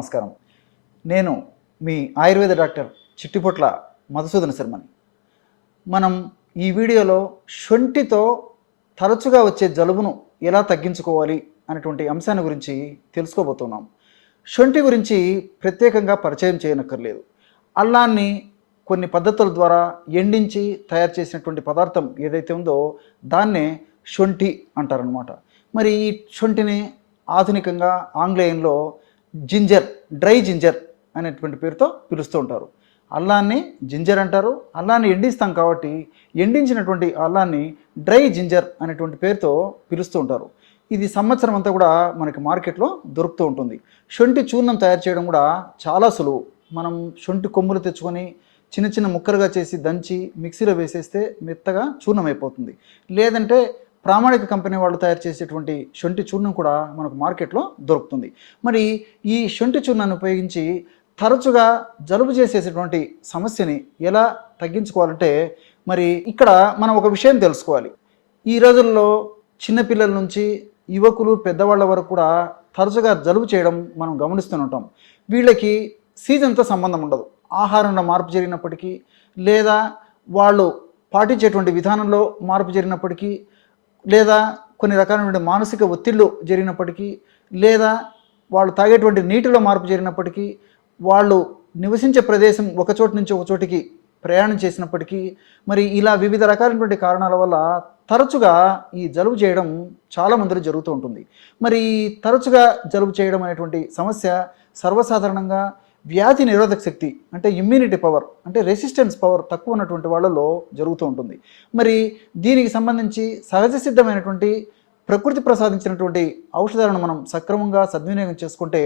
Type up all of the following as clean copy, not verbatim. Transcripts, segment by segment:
నమస్కారం. నేను మీ ఆయుర్వేద డాక్టర్ చిట్టిపొట్ల మధుసూదన శర్మని. మనం ఈ వీడియోలో శొంఠితో తరచుగా వచ్చే జలుబును ఎలా తగ్గించుకోవాలి అనేటువంటి అంశాన్ని గురించి తెలుసుకోబోతున్నాం. శొంఠి గురించి ప్రత్యేకంగా పరిచయం చేయనక్కర్లేదు. అల్లాన్ని కొన్ని పద్ధతుల ద్వారా ఎండించి తయారు చేసినటువంటి పదార్థం ఏదైతే ఉందో దాన్నే శొంఠి అంటారనమాట. మరి ఈ శొంఠిని ఆధునికంగా ఆంగ్లేయంలో జింజర్, డ్రై జింజర్ అనేటువంటి పేరుతో పిలుస్తూ ఉంటారు. అల్లాన్ని జింజర్ అంటారు. అల్లాన్ని ఎండిస్తాం కాబట్టి ఎండించినటువంటి అల్లాన్ని డ్రై జింజర్ అనేటువంటి పేరుతో పిలుస్తూ ఉంటారు. ఇది సంవత్సరం అంతా కూడా మనకి మార్కెట్లో దొరుకుతూ ఉంటుంది. శొంఠి చూర్ణం తయారు చేయడం కూడా చాలా సులువు. మనం శొంఠి కొమ్ములు తెచ్చుకొని చిన్న చిన్న ముక్కలుగా చేసి దంచి మిక్సీలో వేసేస్తే మెత్తగా చూర్ణం అయిపోతుంది. లేదంటే ప్రామాణిక కంపెనీ వాళ్ళు తయారు చేసేటువంటి శొంఠి చూర్ణం కూడా మనకు మార్కెట్లో దొరుకుతుంది. మరి ఈ శొంఠి చూర్ణాన్ని ఉపయోగించి తరచుగా జలుబు చేసేటటువంటి సమస్యని ఎలా తగ్గించుకోవాలంటే మరి ఇక్కడ మనం ఒక విషయం తెలుసుకోవాలి. ఈ రోజుల్లో చిన్నపిల్లల నుంచి యువకులు పెద్దవాళ్ళ వరకు కూడా తరచుగా జలుబు చేయడం మనం గమనిస్తూనే ఉంటాం. వీళ్ళకి సీజన్తో సంబంధం ఉండదు. ఆహారంలో మార్పు జరిగినప్పటికీ, లేదా వాళ్ళు పాటించేటువంటి విధానంలో మార్పు జరిగినప్పటికీ, లేదా కొన్ని రకాలైనటువంటి మానసిక ఒత్తిళ్ళు జరిగినప్పటికీ, లేదా వాళ్ళు తాగేటువంటి నీటిలో మార్పు జరిగినప్పటికీ, వాళ్ళు నివసించే ప్రదేశం ఒక చోటు నుంచి ఒక చోటికి ప్రయాణం చేసినప్పటికీ, మరి ఇలా వివిధ రకాలైనటువంటి కారణాల వల్ల తరచుగా ఈ జలుబు చేయడం చాలామందిలో జరుగుతూ ఉంటుంది. మరి తరచుగా జలుబు చేయడం అనేటువంటి సమస్య సర్వసాధారణంగా వ్యాధి నిరోధక శక్తి అంటే ఇమ్యూనిటీ పవర్ అంటే రెసిస్టెన్స్ పవర్ తక్కువ ఉన్నటువంటి వాళ్ళలో జరుగుతూ ఉంటుంది. మరి దీనికి సంబంధించి సహజ సిద్ధమైనటువంటి ప్రకృతి ప్రసాదించినటువంటి ఔషధాలను మనం సక్రమంగా సద్వినియోగం చేసుకుంటే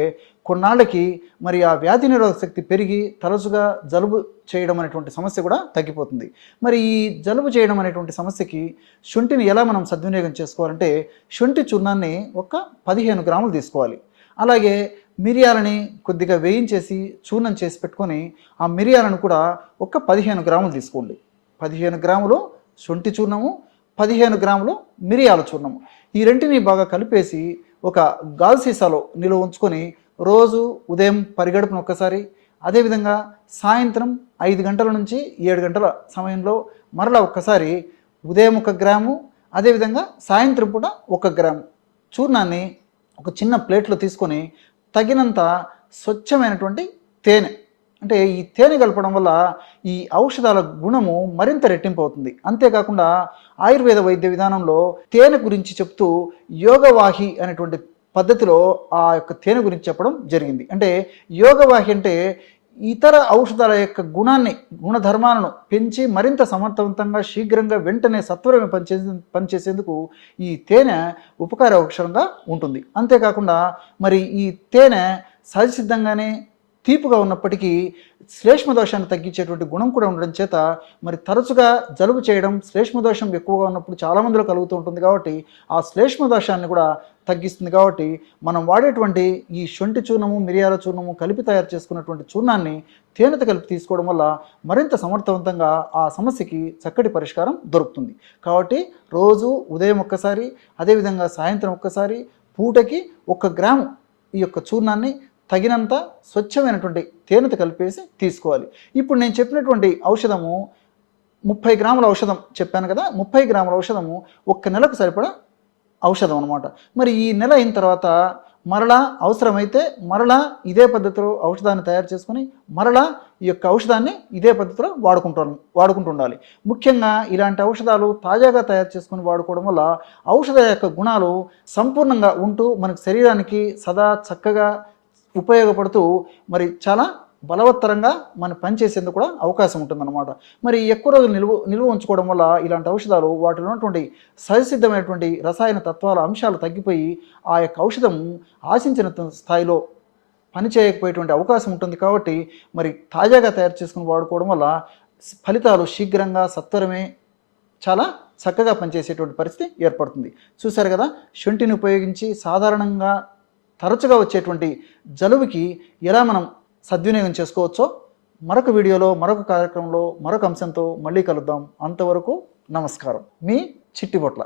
కొన్నాళ్ళకి మరి ఆ వ్యాధి నిరోధక శక్తి పెరిగి తరచుగా జలుబు చేయడం అనేటువంటి సమస్య కూడా తగ్గిపోతుంది. మరి ఈ జలుబు చేయడం అనేటువంటి సమస్యకి శొంఠిని ఎలా మనం సద్వినియోగం చేసుకోవాలంటే శొంఠి చూర్ణాన్ని ఒక 15 గ్రాములు తీసుకోవాలి. అలాగే మిరియాలని కొద్దిగా వేయించేసి చూర్ణం చేసి పెట్టుకొని ఆ మిరియాలను కూడా ఒక 15 గ్రాములు తీసుకోండి. 15 గ్రాములు శొంఠి చూర్ణము, 15 గ్రాములు మిరియాల చూర్ణము, ఈ రెంటిని బాగా కలిపేసి ఒక గాజు సీసాలో నిలువ ఉంచుకొని రోజు ఉదయం పరిగడుపున ఒక్కసారి, అదేవిధంగా సాయంత్రం 5 గంటల నుంచి 7 గంటల సమయంలో మరలా ఒక్కసారి ఉదయం 1 గ్రాము, అదేవిధంగా సాయంత్రం పూట 1 గ్రాము చూర్ణాన్ని ఒక చిన్న ప్లేట్లో తీసుకొని తగినంత స్వచ్ఛమైనటువంటి తేనె, అంటే ఈ తేనె కలపడం వల్ల ఈ ఔషధాల గుణము మరింత రెట్టింపు అవుతుంది. అంతేకాకుండా ఆయుర్వేద వైద్య విధానంలో తేనె గురించి చెప్తూ యోగవాహి అనేటువంటి పద్ధతిలో ఆ యొక్క తేనె గురించి చెప్పడం జరిగింది. అంటే యోగవాహి అంటే ఇతర ఔషధాల యొక్క గుణధర్మాలను పెంచి మరింత సమర్థవంతంగా శీఘ్రంగా వెంటనే సత్వరమే పనిచేసేందుకు ఈ తేనె ఉపకార ఔషధంగా ఉంటుంది. అంతేకాకుండా మరి ఈ తేనె సహజసిద్ధంగానే తీపుగా ఉన్నప్పటికీ శ్లేష్మదోషాన్ని తగ్గించేటువంటి గుణం కూడా ఉండడం చేత మరి తరచుగా జలుబు చేయడం శ్లేష్మదోషం ఎక్కువగా ఉన్నప్పుడు చాలామందిలో కలుగుతూ ఉంటుంది. కాబట్టి ఆ శ్లేష్మదోషాన్ని కూడా తగ్గిస్తుంది. కాబట్టి మనం వాడేటువంటి ఈ శొంఠి చూర్ణము, మిరియాల చూర్ణము కలిపి తయారు చేసుకున్నటువంటి చూర్ణాన్ని తేనెతో కలిపి తీసుకోవడం వల్ల మరింత సమర్థవంతంగా ఆ సమస్యకి చక్కటి పరిష్కారం దొరుకుతుంది. కాబట్టి రోజు ఉదయం ఒక్కసారి, అదేవిధంగా సాయంత్రం ఒక్కసారి, పూటకి 1 గ్రాము ఈ యొక్క చూర్ణాన్ని తగినంత స్వచ్ఛమైనటువంటి తేనెతో కలిపేసి తీసుకోవాలి. ఇప్పుడు నేను చెప్పినటువంటి ఔషధము 30 గ్రాముల ఔషధం చెప్పాను కదా, 30 గ్రాముల ఔషధము 1 నెలకు సరిపడా ఔషధం అనమాట. మరి ఈ నెల అయిన తర్వాత మరలా అవసరమైతే మరలా ఇదే పద్ధతిలో ఔషధాన్ని తయారు చేసుకొని మరలా ఈ యొక్క ఔషధాన్ని ఇదే పద్ధతిలో వాడుకుంటుండాలి. ముఖ్యంగా ఇలాంటి ఔషధాలు తాజాగా తయారు చేసుకొని వాడుకోవడం వల్ల ఔషధ యొక్క గుణాలు సంపూర్ణంగా ఉంటూ మనకు శరీరానికి సదా చక్కగా ఉపయోగపడుతూ మరి చాలా బలవత్తరంగా మనం పనిచేసేందుకు కూడా అవకాశం ఉంటుందన్నమాట. మరి ఎక్కువ రోజులు నిల్వ ఉంచుకోవడం వల్ల ఇలాంటి ఔషధాలు వాటిలో ఉన్నటువంటి సహజసిద్ధమైనటువంటి రసాయన తత్వాల అంశాలు తగ్గిపోయి ఆ యొక్క ఔషధం ఆశించిన స్థాయిలో పనిచేయకపోయేటువంటి అవకాశం ఉంటుంది. కాబట్టి మరి తాజాగా తయారు చేసుకుని వాడుకోవడం వల్ల ఫలితాలు శీఘ్రంగా సత్వరమే చాలా చక్కగా పనిచేసేటువంటి పరిస్థితి ఏర్పడుతుంది. చూశారు కదా, శొంఠిని ఉపయోగించి సాధారణంగా తరచుగా వచ్చేటువంటి జలుబుకి ఎలా మనం సద్వినియోగం చేసుకోవచ్చో మరొక వీడియోలో, మరొక కార్యక్రమంలో, మరొక అంశంతో మళ్ళీ కలుద్దాం. అంతవరకు నమస్కారం. మీ చిట్టిపొట్ల.